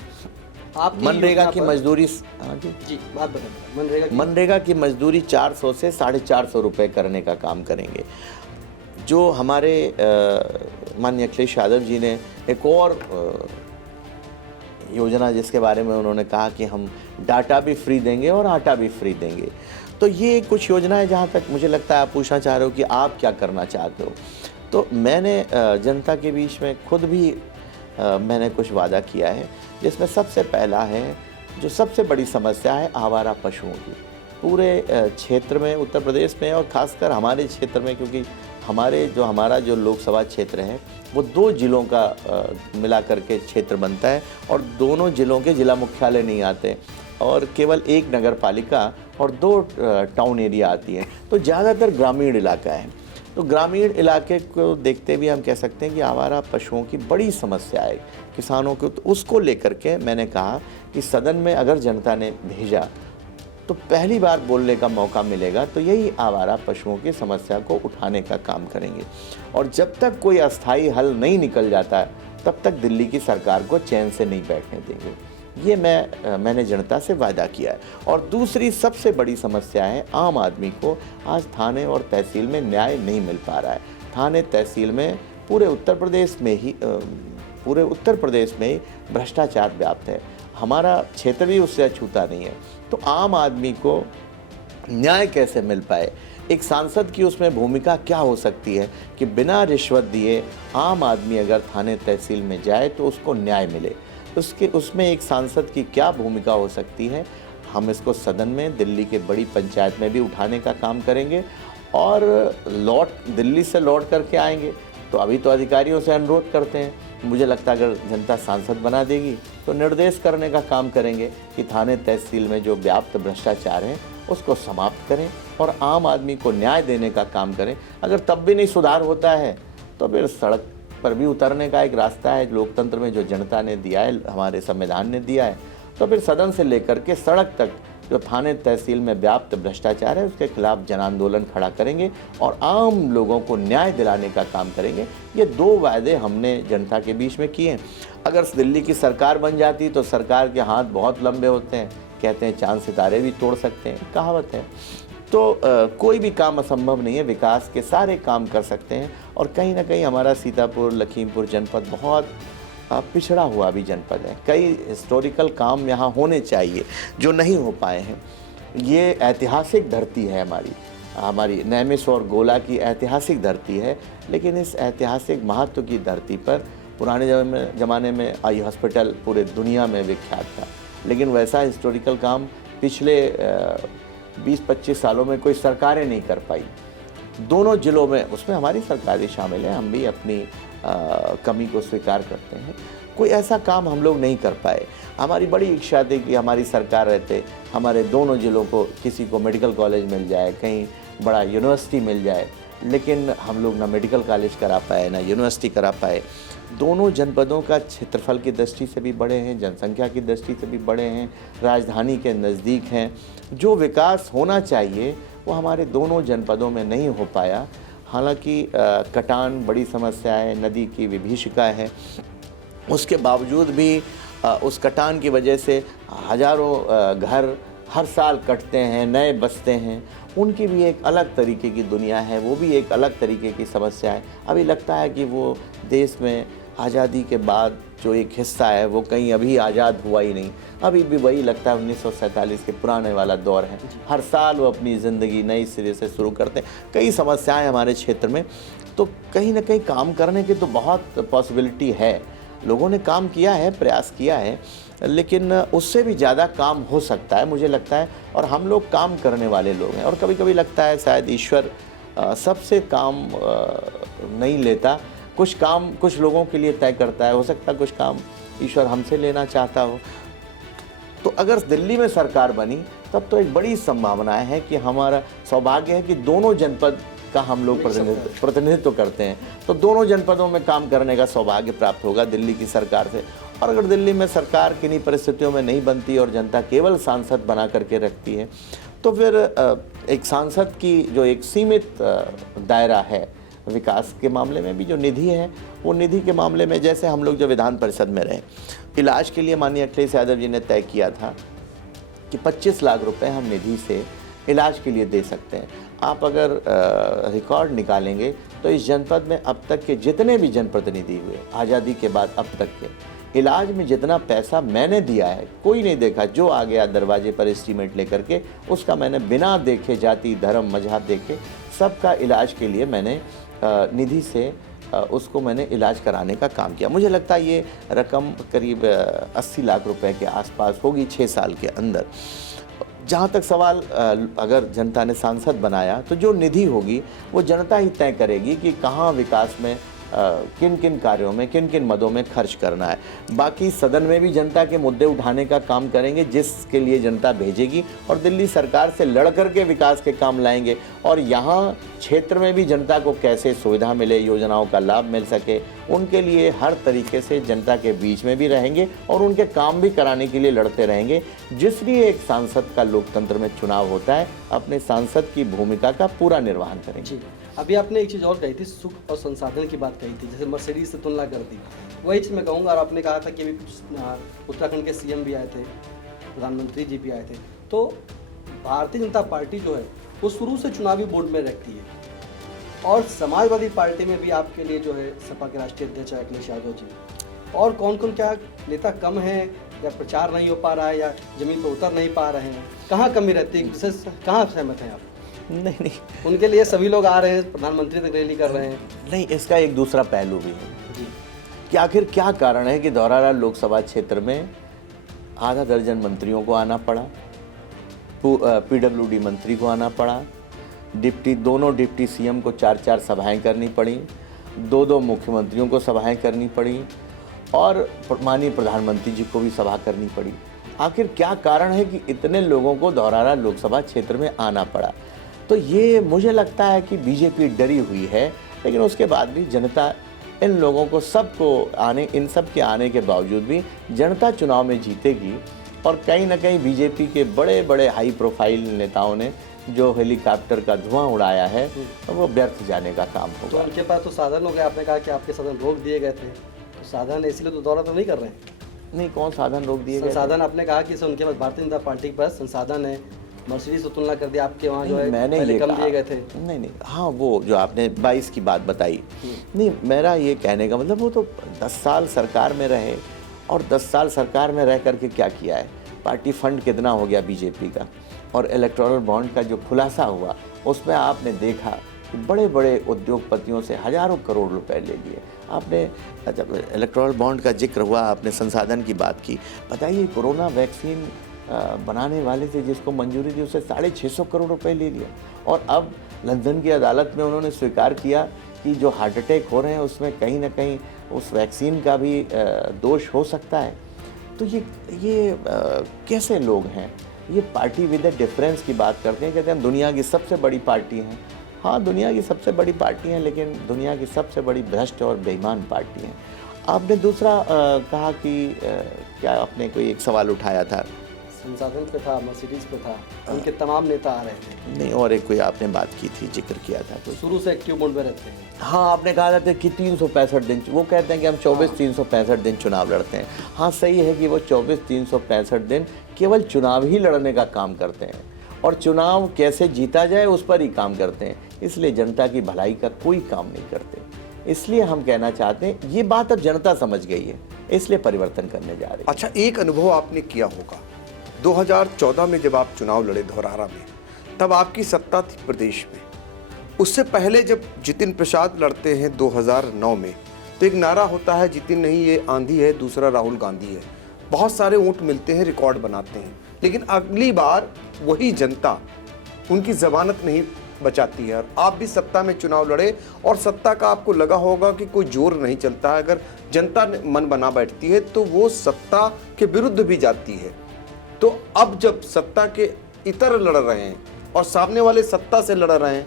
आप मनरेगा की मजदूरी, हाँ जी बात बताएं, मनरेगा की मजदूरी 400 से 450 रुपये करने का काम करेंगे। जो हमारे माननीय अखिलेश यादव जी ने एक और योजना जिसके बारे में उन्होंने कहा कि हम डाटा भी फ्री देंगे और आटा भी फ्री देंगे, तो ये कुछ योजनाएं जहाँ तक मुझे लगता है आप पूछना चाह रहे हो कि आप क्या करना चाहते हो, तो मैंने जनता के बीच में खुद भी मैंने कुछ वादा किया है, जिसमें सबसे पहला है जो सबसे बड़ी समस्या है आवारा पशुओं की पूरे क्षेत्र में, उत्तर प्रदेश में और ख़ासकर हमारे क्षेत्र में, क्योंकि हमारा जो लोकसभा क्षेत्र है वो 2 जिलों का मिला करके क्षेत्र बनता है और दोनों जिलों के जिला मुख्यालय नहीं आते और केवल 1 नगर पालिका और 2 टाउन एरिया आती हैं, तो ज़्यादातर ग्रामीण इलाका है। तो ग्रामीण इलाके को देखते भी हम कह सकते हैं कि आवारा पशुओं की बड़ी समस्या है किसानों को, तो उसको लेकर के मैंने कहा कि सदन में अगर जनता ने भेजा तो पहली बार बोलने का मौका मिलेगा, तो यही आवारा पशुओं की समस्या को उठाने का काम करेंगे और जब तक कोई अस्थायी हल नहीं निकल जाता है तब तक दिल्ली की सरकार को चैन से नहीं बैठने देंगे। ये मैंने जनता से वादा किया है। और दूसरी सबसे बड़ी समस्या है आम आदमी को आज थाने और तहसील में न्याय नहीं मिल पा रहा है। थाने तहसील में पूरे उत्तर प्रदेश में ही भ्रष्टाचार व्याप्त है, हमारा क्षेत्र भी उससे अछूता नहीं है। तो आम आदमी को न्याय कैसे मिल पाए, एक सांसद की उसमें भूमिका क्या हो सकती है कि बिना रिश्वत दिए आम आदमी अगर थाने तहसील में जाए तो उसको न्याय मिले, उसमें एक सांसद की क्या भूमिका हो सकती है। हम इसको सदन में दिल्ली के बड़ी पंचायत में भी उठाने का काम करेंगे और दिल्ली से लौट करके आएंगे तो अभी तो अधिकारियों से अनुरोध करते हैं, मुझे लगता है अगर जनता सांसद बना देगी तो निर्देश करने का काम करेंगे कि थाने तहसील में जो व्याप्त भ्रष्टाचार है उसको समाप्त करें और आम आदमी को न्याय देने का काम करें। अगर तब भी नहीं सुधार होता है तो फिर सड़क पर भी उतरने का एक रास्ता है लोकतंत्र में, जो जनता ने दिया है, हमारे संविधान ने दिया है। तो फिर सदन से लेकर के सड़क तक जो थाने तहसील में व्याप्त भ्रष्टाचार है उसके खिलाफ जन आंदोलन खड़ा करेंगे और आम लोगों को न्याय दिलाने का काम करेंगे। ये 2 वायदे हमने जनता के बीच में किए हैं। अगर दिल्ली की सरकार बन जाती तो सरकार के हाथ बहुत लंबे होते हैं, कहते हैं चांद सितारे भी तोड़ सकते हैं, कहावत है। तो कोई भी काम असंभव नहीं है, विकास के सारे काम कर सकते हैं। और कहीं ना कहीं हमारा सीतापुर लखीमपुर जनपद बहुत पिछड़ा हुआ भी जनपद है, कई हिस्टोरिकल काम यहाँ होने चाहिए जो नहीं हो पाए हैं। ये ऐतिहासिक धरती है हमारी नैमिष और गोला की ऐतिहासिक धरती है, लेकिन इस ऐतिहासिक महत्व की धरती पर पुराने ज़माने में आई हॉस्पिटल पूरे दुनिया में विख्यात था, लेकिन वैसा हिस्टोरिकल काम पिछले 20-25 सालों में कोई सरकारें नहीं कर पाई। दोनों जिलों में, उसमें हमारी सरकार भी शामिल है, हम भी अपनी कमी को स्वीकार करते हैं, कोई ऐसा काम हम लोग नहीं कर पाए। हमारी बड़ी इच्छा थी कि हमारी सरकार रहते हमारे दोनों जिलों को किसी को मेडिकल कॉलेज मिल जाए, कहीं बड़ा यूनिवर्सिटी मिल जाए, लेकिन हम लोग ना मेडिकल कॉलेज करा पाए ना यूनिवर्सिटी करा पाए। दोनों जनपदों का क्षेत्रफल की दृष्टि से भी बड़े हैं, जनसंख्या की दृष्टि से भी बड़े हैं, राजधानी के नज़दीक हैं। जो विकास होना चाहिए वो हमारे दोनों जनपदों में नहीं हो पाया। हालांकि कटान बड़ी समस्या है, नदी की विभीषिका है, उसके बावजूद भी उस कटान की वजह से हज़ारों घर हर साल कटते हैं, नए बसते हैं, उनकी भी एक अलग तरीके की दुनिया है, वो भी एक अलग तरीके की समस्या है। अभी लगता है कि वो देश में आज़ादी के बाद जो एक हिस्सा है वो कहीं अभी आज़ाद हुआ ही नहीं, अभी भी वही लगता है 1947 के पुराने वाला दौर है। हर साल वो अपनी ज़िंदगी नई सिरे से शुरू करते हैं। कई समस्याएं हमारे क्षेत्र में, तो कहीं ना कहीं काम करने की तो बहुत पॉसिबिलिटी है, लोगों ने काम किया है, प्रयास किया है, लेकिन उससे भी ज़्यादा काम हो सकता है मुझे लगता है। और हम लोग काम करने वाले लोग हैं, और कभी कभी लगता है शायद ईश्वर सबसे काम नहीं लेता, कुछ काम कुछ लोगों के लिए तय करता है, हो सकता है कुछ काम ईश्वर हमसे लेना चाहता हो। तो अगर दिल्ली में सरकार बनी तब तो एक बड़ी संभावना है कि हमारा सौभाग्य है कि दोनों जनपद का हम लोग प्रतिनिधित्व करते हैं, तो दोनों जनपदों में काम करने का सौभाग्य प्राप्त होगा दिल्ली की सरकार से। और अगर दिल्ली में सरकार किन्हीं परिस्थितियों में नहीं बनती और जनता केवल सांसद बना करके रखती है, तो फिर एक सांसद की जो एक सीमित दायरा है विकास के मामले में भी, जो निधि है वो निधि के मामले में, जैसे हम लोग जो विधान परिषद में रहे, इलाज के लिए माननीय अखिलेश यादव जी ने तय किया था कि 25 लाख रुपए हम निधि से इलाज के लिए दे सकते हैं। आप अगर रिकॉर्ड निकालेंगे तो इस जनपद में अब तक के जितने भी जनप्रतिनिधि हुए आज़ादी के बाद अब तक के, इलाज में जितना पैसा मैंने दिया है कोई नहीं देखा। जो आ गया दरवाजे पर एस्टीमेट लेकर के, उसका मैंने बिना देखे जाति धर्म मजहब देखे सबका इलाज के लिए मैंने निधि से उसको मैंने इलाज कराने का काम किया। मुझे लगता है ये रकम करीब 80 लाख रुपए के आसपास होगी 6 साल के अंदर। जहाँ तक सवाल, अगर जनता ने सांसद बनाया तो जो निधि होगी वो जनता ही तय करेगी कि कहाँ विकास में किन किन कार्यों में किन किन मदों में खर्च करना है। बाकी सदन में भी जनता के मुद्दे उठाने का काम करेंगे जिसके लिए जनता भेजेगी, और दिल्ली सरकार से लड़ करके विकास के काम लाएंगे। और यहाँ क्षेत्र में भी जनता को कैसे सुविधा मिले, योजनाओं का लाभ मिल सके, उनके लिए हर तरीके से जनता के बीच में भी रहेंगे और उनके काम भी कराने के लिए लड़ते रहेंगे। जिस लिए एक सांसद का लोकतंत्र में चुनाव होता है, अपने सांसद की भूमिका का पूरा निर्वहन करेंगे। अभी आपने एक चीज़ और कही थी, सुख और संसाधन की बात कही थी, जैसे मर्सिडीज से तुलना कर दी, वही चीज़ मैं कहूँगा। और आपने कहा था कि अभी उत्तराखंड के सीएम भी आए थे, प्रधानमंत्री जी भी आए थे। तो भारतीय जनता पार्टी जो है वो शुरू से चुनावी बोर्ड में रहती है, और समाजवादी पार्टी में भी आपके लिए जो है सपा के राष्ट्रीय अध्यक्ष अखिलेश यादव जी, और कौन कौन, क्या नेता कम है या प्रचार नहीं हो पा रहा है या जमीन पर उतर नहीं पा रहे हैं, कहाँ कमी रहती है, विशेष कहाँ सहमत हैं आप? नहीं, उनके लिए सभी लोग आ रहे हैं, प्रधानमंत्री तक रैली कर रहे हैं। नहीं, इसका एक दूसरा पहलू भी है जी, कि आखिर क्या कारण है कि धौरहरा लोकसभा क्षेत्र में आधा दर्जन मंत्रियों को आना पड़ा, पीडब्ल्यूडी मंत्री को आना पड़ा, दोनों डिप्टी सीएम को 4-4 सभाएं करनी पड़ी, 2-2 मुख्यमंत्रियों को सभाएं करनी पड़ी, और माननीय प्रधानमंत्री जी को भी सभा करनी पड़ी। आखिर क्या कारण है कि इतने लोगों को धौरहरा लोकसभा क्षेत्र में आना पड़ा? तो ये मुझे लगता है कि बीजेपी डरी हुई है, लेकिन उसके बाद भी जनता इन लोगों को इन सब के आने के बावजूद भी जनता चुनाव में जीतेगी। और कहीं ना कहीं बीजेपी के बड़े बड़े हाई प्रोफाइल नेताओं ने जो हेलीकॉप्टर का धुआं उड़ाया है वो व्यर्थ जाने का काम तो होगा। उनके पास तो साधन हो गए। आपने कहा कि आपके साधन रोक दिए गए थे, तो साधन इसलिए तो दौरा तो नहीं कर रहे हैं। नहीं, कौन साधन रोक दिए गए? संसाधन आपने कहा कि उनके पास भारतीय जनता पार्टी के पास संसाधन है, मर्सिडीज से तुलना कर दी, आपके वहाँ जो है मैंने पहले ये कम कहा, दिए गए थे। नहीं, हाँ, वो जो आपने 22 की बात बताई, नहीं, मेरा ये कहने का मतलब वो तो 10 साल सरकार में रहे, और 10 साल सरकार में रह करके क्या किया है? पार्टी फंड कितना हो गया बीजेपी का, और इलेक्टोरल बॉन्ड का जो खुलासा हुआ उसमें आपने देखा कि बड़े बड़े उद्योगपतियों से हजारों करोड़ रुपए ले लिए आपने। जब इलेक्टोरल बॉन्ड का जिक्र हुआ, आपने संसाधन की बात की, बताइए कोरोना वैक्सीन बनाने वाले से जिसको मंजूरी दी उससे 650 करोड़ रुपए ले लिया, और अब लंदन की अदालत में उन्होंने स्वीकार किया कि जो हार्ट अटैक हो रहे हैं उसमें कहीं ना कहीं उस वैक्सीन का भी दोष हो सकता है। तो ये कैसे लोग हैं? ये पार्टी विद ए डिफरेंस की बात करते हैं, कहते हैं दुनिया की सबसे बड़ी पार्टी है। हाँ, दुनिया की सबसे बड़ी पार्टी है, लेकिन दुनिया की सबसे बड़ी भ्रष्ट और बेईमान पार्टी है। आपने दूसरा कहा कि क्या आपने कोई एक सवाल उठाया था? संसाधन पे था, मर्सिडीज पे था, उनके तमाम नेता आ रहे थे। नहीं, और एक कोई आपने बात की थी, जिक्र किया था कोई। शुरू से एक्टिव मोड में रहते हैं। हाँ, आपने कहा था कि 365 दिन, वो कहते हैं कि हम 24-365 दिन चुनाव लड़ते हैं। हाँ, सही है कि वो 24-365 दिन केवल चुनाव ही लड़ने का काम करते हैं और चुनाव कैसे जीता जाए उस पर ही काम करते हैं। इसलिए जनता की भलाई का कोई काम नहीं करते। इसलिए हम कहना चाहते हैं, ये बात अब जनता समझ गई है, इसलिए परिवर्तन करने जा रही है। अच्छा, एक अनुभव आपने किया होगा 2014 में जब आप चुनाव लड़े धौरहरा में, तब आपकी सत्ता थी प्रदेश में। उससे पहले जब जितिन प्रसाद लड़ते हैं 2009 में, तो एक नारा होता है, जितिन नहीं ये आंधी है, दूसरा राहुल गांधी है। बहुत सारे वोट मिलते हैं, रिकॉर्ड बनाते हैं, लेकिन अगली बार वही जनता उनकी जमानत नहीं बचाती है। और आप भी सत्ता में चुनाव लड़े और सत्ता का आपको लगा होगा कि कोई जोर नहीं चलता है। अगर जनता ने मन बना बैठती है तो वो सत्ता के विरुद्ध भी जाती है। तो अब जब सत्ता के इतर लड़ रहे हैं और सामने वाले सत्ता से लड़ रहे हैं,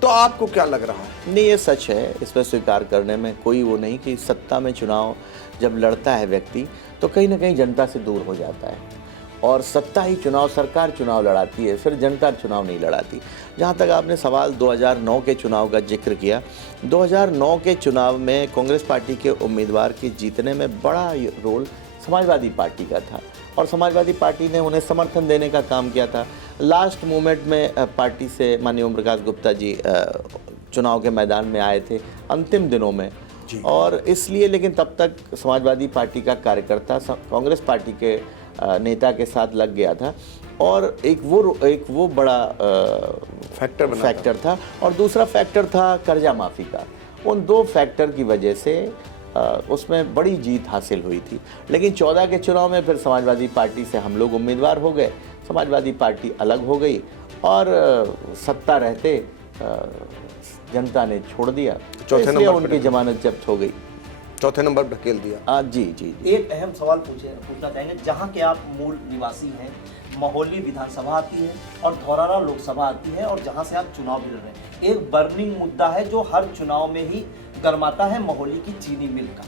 तो आपको क्या लग रहा है? नहीं, ये सच है, इसमें स्वीकार करने में कोई वो नहीं कि सत्ता में चुनाव जब लड़ता है व्यक्ति तो कहीं ना कहीं जनता से दूर हो जाता है और सत्ता ही चुनाव, सरकार चुनाव लड़ाती है, फिर जनता चुनाव नहीं लड़ाती। जहाँ तक आपने सवाल 2009 के चुनाव का जिक्र किया, 2009 के चुनाव में कांग्रेस पार्टी के उम्मीदवार के जीतने में बड़ा रोल समाजवादी पार्टी का था और समाजवादी पार्टी ने उन्हें समर्थन देने का काम किया था। लास्ट मोमेंट में पार्टी से माननीय ओम प्रकाश गुप्ता जी चुनाव के मैदान में आए थे अंतिम दिनों में, और इसलिए, लेकिन तब तक समाजवादी पार्टी का कार्यकर्ता कांग्रेस पार्टी के नेता के साथ लग गया था और एक वो बड़ा फैक्टर था और दूसरा फैक्टर था कर्जा माफ़ी का। उन दो फैक्टर की वजह से उसमें बड़ी जीत हासिल हुई थी। लेकिन 14 के चुनाव में फिर समाजवादी पार्टी से हम लोग उम्मीदवार हो गए, समाजवादी पार्टी अलग हो गई और सत्ता रहते जनता ने छोड़ दिया, इसलिए उनकी जमानत जब्त हो गई, चौथे नंबर पर ढकेल दिया। जी। एक अहम सवाल पूछना चाहेंगे, जहाँ के आप मूल निवासी हैं, महोली विधानसभा आती है और धौरहरा लोकसभा आती है और जहाँ से आप चुनाव लड़ रहे हैं, एक बर्निंग मुद्दा है जो हर चुनाव में ही गरमाता है, महोली की चीनी मिल का।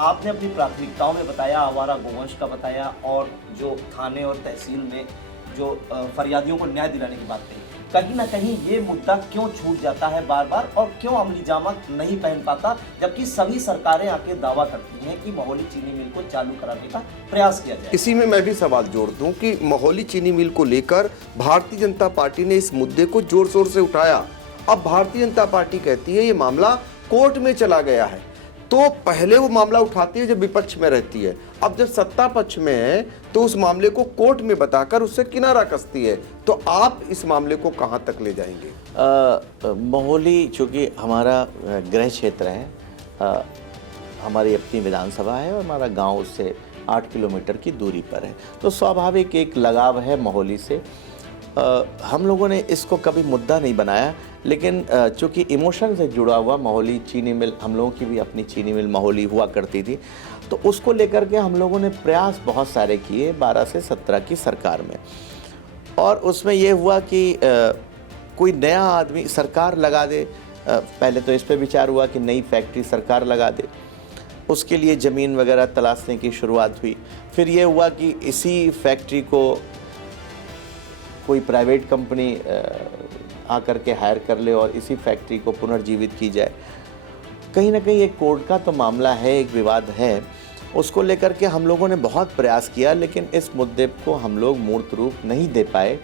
आपने अपनी प्राथमिकताओं में बताया, आवारा गोवंश का बताया और जो थाने और तहसील में जो फरियादियों को न्याय दिलाने की बात कही। कहीं ना कहीं ये मुद्दा क्यों छूट जाता है बार बार और क्यों अमली जामा नहीं पहन पाता, जबकि सभी सरकारें आके दावा करती हैं कि महोली चीनी मिल को चालू कराने का प्रयास किया जाए। इसी में मैं भी सवाल जोड़ दूं कि महोली चीनी मिल को लेकर भारतीय जनता पार्टी ने इस मुद्दे को जोर शोर से उठाया। अब भारतीय जनता पार्टी कहती है ये मामला कोर्ट में चला गया है, तो पहले वो मामला उठाती है जब विपक्ष में रहती है, अब जब सत्ता पक्ष में है तो उस मामले को कोर्ट में बताकर उससे किनारा कसती है। तो आप इस मामले को कहां तक ले जाएंगे? महोली चूँकि हमारा गृह क्षेत्र है, हमारी अपनी विधानसभा है और हमारा गांव उससे 8 किलोमीटर की दूरी पर है, तो स्वाभाविक एक लगाव है महोली से। हम लोगों ने इसको कभी मुद्दा नहीं बनाया, लेकिन चूँकि इमोशन से जुड़ा हुआ महोली चीनी मिल, हम लोगों की भी अपनी चीनी मिल महोली हुआ करती थी, तो उसको लेकर के हम लोगों ने प्रयास बहुत सारे किए 12 से 17 की सरकार में। और उसमें ये हुआ कि कोई नया आदमी सरकार लगा दे, पहले तो इस पे विचार हुआ कि नई फैक्ट्री सरकार लगा दे, उसके लिए ज़मीन वगैरह तलाशने की शुरुआत हुई। फिर ये हुआ कि इसी फैक्ट्री को कोई प्राइवेट कंपनी आकर के हायर कर ले और इसी फैक्ट्री को पुनर्जीवित की जाए। कहीं ना कहीं एक कोर्ट का तो मामला है, एक विवाद है, उसको लेकर के हम लोगों ने बहुत प्रयास किया, लेकिन इस मुद्दे को हम लोग मूर्त रूप नहीं दे पाए।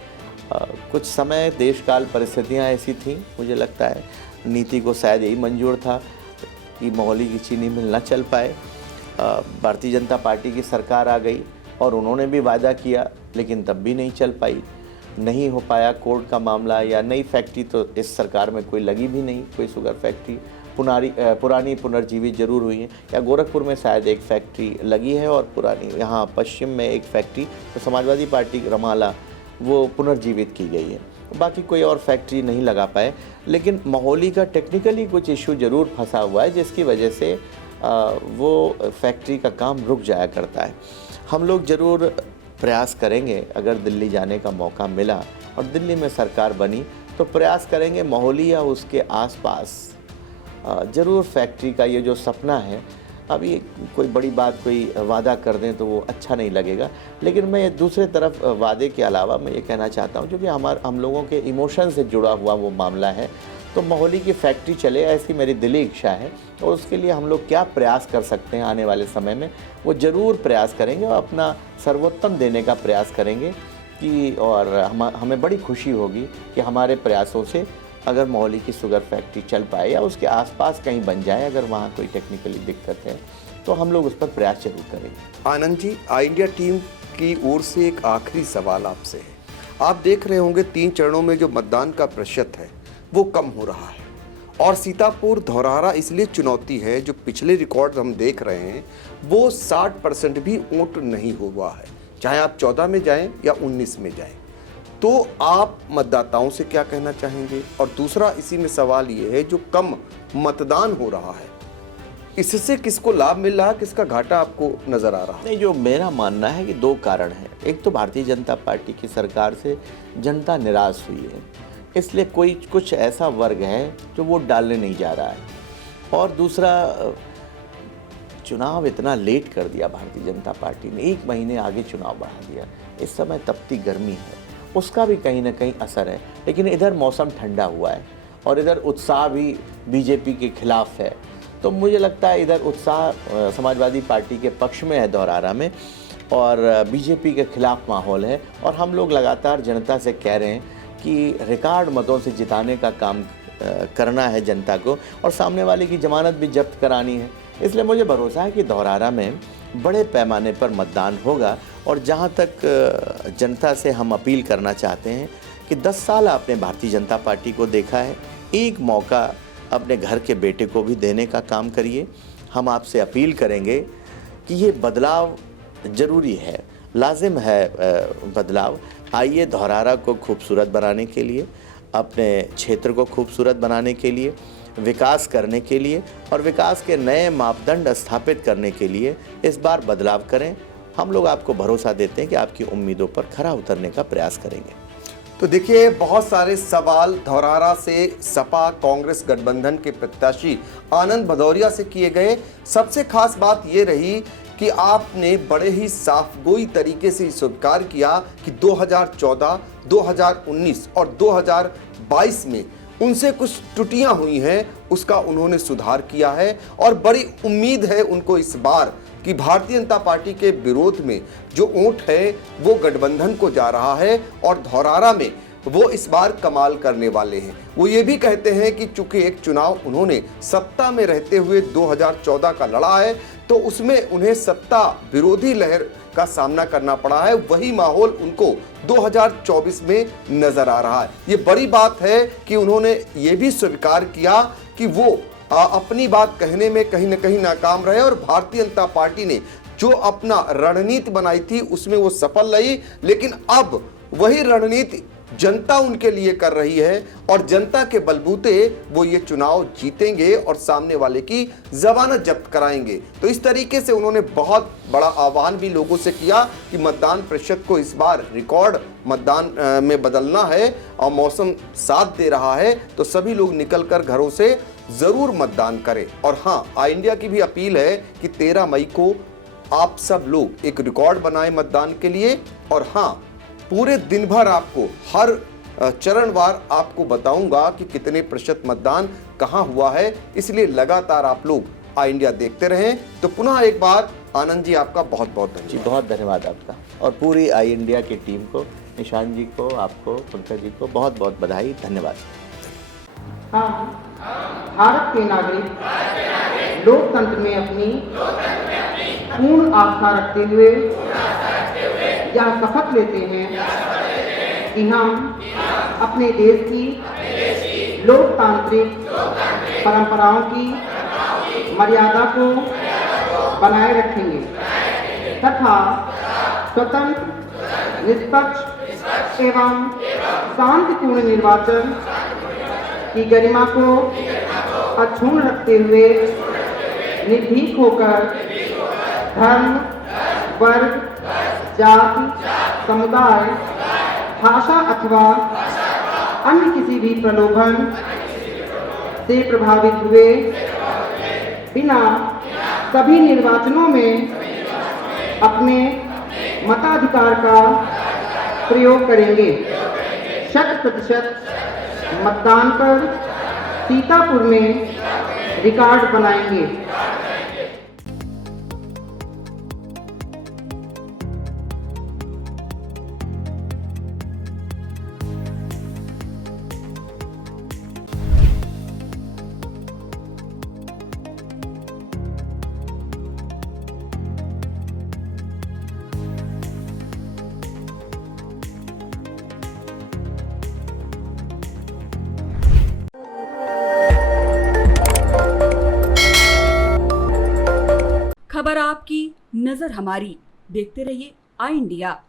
कुछ समय देशकाल परिस्थितियां ऐसी थीं, मुझे लगता है नीति को शायद यही मंजूर था कि महोली की चीनी मिल न चल पाए। भारतीय जनता पार्टी की सरकार आ गई और उन्होंने भी वादा किया, लेकिन तब भी नहीं चल पाई, नहीं हो पाया। कोर्ट का मामला या नई फैक्ट्री तो इस सरकार में कोई लगी भी नहीं, कोई शुगर फैक्ट्री पुरानी पुनर्जीवित जरूर हुई है, या गोरखपुर में शायद एक फैक्ट्री लगी है और पुरानी यहाँ पश्चिम में एक फैक्ट्री तो समाजवादी पार्टी रमाला वो पुनर्जीवित की गई है, बाकी कोई और फैक्ट्री नहीं लगा पाए। लेकिन महोली का टेक्निकली कुछ इशू ज़रूर फंसा हुआ है, जिसकी वजह से वो फैक्ट्री का काम रुक जाया करता है। हम लोग ज़रूर प्रयास करेंगे, अगर दिल्ली जाने का मौका मिला और दिल्ली में सरकार बनी तो प्रयास करेंगे महोली या उसके आसपास ज़रूर फैक्ट्री का ये जो सपना है अभी कोई बड़ी बात कोई वादा कर दें तो वो अच्छा नहीं लगेगा। लेकिन मैं दूसरे तरफ वादे के अलावा मैं ये कहना चाहता हूँ, क्योंकि हम लोगों के इमोशन से जुड़ा हुआ वो मामला है, तो मोहाली की फैक्ट्री चले ऐसी मेरी दिली इच्छा है। और उसके लिए हम लोग क्या प्रयास कर सकते हैं आने वाले समय में, वो ज़रूर प्रयास करेंगे और अपना सर्वोत्तम देने का प्रयास करेंगे कि और हमें बड़ी खुशी होगी कि हमारे प्रयासों से अगर मोहाली की शुगर फैक्ट्री चल पाए या उसके आसपास कहीं बन जाए, अगर वहाँ कोई टेक्निकली दिक्कत है तो हम लोग उस पर प्रयास जरूर करेंगे। आनंद जी, आई इंडिया टीम की ओर से एक आखिरी सवाल आपसे है। आप देख रहे होंगे 3 चरणों में जो मतदान का प्रतिशत है वो कम हो रहा है, और सीतापुर धौरहरा इसलिए चुनौती है, जो पिछले रिकॉर्ड हम देख रहे हैं वो 60% भी वोट नहीं हुआ है, चाहे आप 14 में जाएं या 19 में जाएं। तो आप मतदाताओं से क्या कहना चाहेंगे? और दूसरा इसी में सवाल ये है, जो कम मतदान हो रहा है इससे किसको लाभ मिल रहा है, किसका घाटा आपको नजर आ रहा है? नहीं, जो मेरा मानना है कि 2 कारण हैं। एक तो भारतीय जनता पार्टी की सरकार से जनता निराश हुई है, इसलिए कुछ ऐसा वर्ग है जो वोट डालने नहीं जा रहा है। और दूसरा, चुनाव इतना लेट कर दिया भारतीय जनता पार्टी ने, 1 महीने आगे चुनाव बढ़ा दिया। इस समय तपती गर्मी है, उसका भी कहीं ना कहीं असर है। लेकिन इधर मौसम ठंडा हुआ है और इधर उत्साह भी बीजेपी के खिलाफ है, तो मुझे लगता है इधर उत्साह समाजवादी पार्टी के पक्ष में है धौरहरा में, और बीजेपी के खिलाफ माहौल है। और हम लोग लगातार जनता से कह रहे हैं कि रिकॉर्ड मतों से जिताने का काम करना है जनता को, और सामने वाले की जमानत भी जब्त करानी है। इसलिए मुझे भरोसा है कि धौरहरा में बड़े पैमाने पर मतदान होगा। और जहाँ तक जनता से हम अपील करना चाहते हैं कि 10 साल आपने भारतीय जनता पार्टी को देखा है, एक मौका अपने घर के बेटे को भी देने का काम करिए। हम आपसे अपील करेंगे कि ये बदलाव ज़रूरी है, लाजिम है बदलाव। आइए धौरहरा को खूबसूरत बनाने के लिए, अपने क्षेत्र को खूबसूरत बनाने के लिए, विकास करने के लिए और विकास के नए मापदंड स्थापित करने के लिए इस बार बदलाव करें। हम लोग आपको भरोसा देते हैं कि आपकी उम्मीदों पर खरा उतरने का प्रयास करेंगे। तो देखिए, बहुत सारे सवाल धौरहरा से सपा कांग्रेस गठबंधन के प्रत्याशी आनंद भदौरिया से किए गए। सबसे खास बात ये रही कि आपने बड़े ही साफगोई तरीके से स्वीकार किया कि 2014, 2019 और 2022 में उनसे कुछ त्रुटियां हुई हैं, उसका उन्होंने सुधार किया है। और बड़ी उम्मीद है उनको इस बार कि भारतीय जनता पार्टी के विरोध में जो वोट है वो गठबंधन को जा रहा है, और धौरहरा में वो इस बार कमाल करने वाले हैं। वो ये भी कहते हैं कि चूंकि एक चुनाव उन्होंने सत्ता में रहते हुए 2014 का लड़ा है, तो उसमें उन्हें सत्ता विरोधी लहर का सामना करना पड़ा है, वही माहौल उनको 2024 में नजर आ रहा है। ये बड़ी बात है कि उन्होंने ये भी स्वीकार किया कि वो अपनी बात कहने में कहीं ना कहीं नाकाम रहे, और भारतीय जनता पार्टी ने जो अपना रणनीति बनाई थी उसमें वो सफल रही। लेकिन अब वही रणनीति जनता उनके लिए कर रही है, और जनता के बलबूते वो ये चुनाव जीतेंगे और सामने वाले की जमानत जब्त कराएंगे। तो इस तरीके से उन्होंने बहुत बड़ा आह्वान भी लोगों से किया कि मतदान प्रतिशत को इस बार रिकॉर्ड मतदान में बदलना है, और मौसम साथ दे रहा है तो सभी लोग निकलकर घरों से जरूर मतदान करें। और हाँ, आई इंडिया की भी अपील है कि 13 मई को आप सब लोग एक रिकॉर्ड बनाएं मतदान के लिए। और हाँ, पूरे दिन भर आपको हर चरणवार आपको बताऊंगा कि कितने प्रतिशत मतदान कहां हुआ है, इसलिए लगातार आप लोग आई इंडिया देखते रहें। तो पुनः एक बार आनंद जी, आपका बहुत बहुत धन्यवाद। जी, बहुत धन्यवाद आपका, और पूरी आई इंडिया की टीम को, निशान जी को, आपको, पंकज जी को बहुत बहुत बधाई, धन्यवाद। हम भारत के नागरिक लोकतंत्र में अपनी पूर्ण आस्था रखते हुए यह शपथ लेते हैं कि हम अपने देश की लोकतांत्रिक परंपराओं की मर्यादा को बनाए रखेंगे तथा स्वतंत्र, निष्पक्ष एवं शांतिपूर्ण निर्वाचन की गरिमा को अक्षुण्ण रखते हुए निर्भीक होकर धर्म, वर्ग, जाति, समुदाय, भाषा अथवा अन्य किसी भी प्रलोभन से प्रभावित हुए बिना सभी निर्वाचनों में अपने मताधिकार का प्रयोग करेंगे। 100% मतदान कर सीतापुर में रिकॉर्ड बनाएंगे। खबर आपकी, नजर हमारी। देखते रहिए आई इंडिया।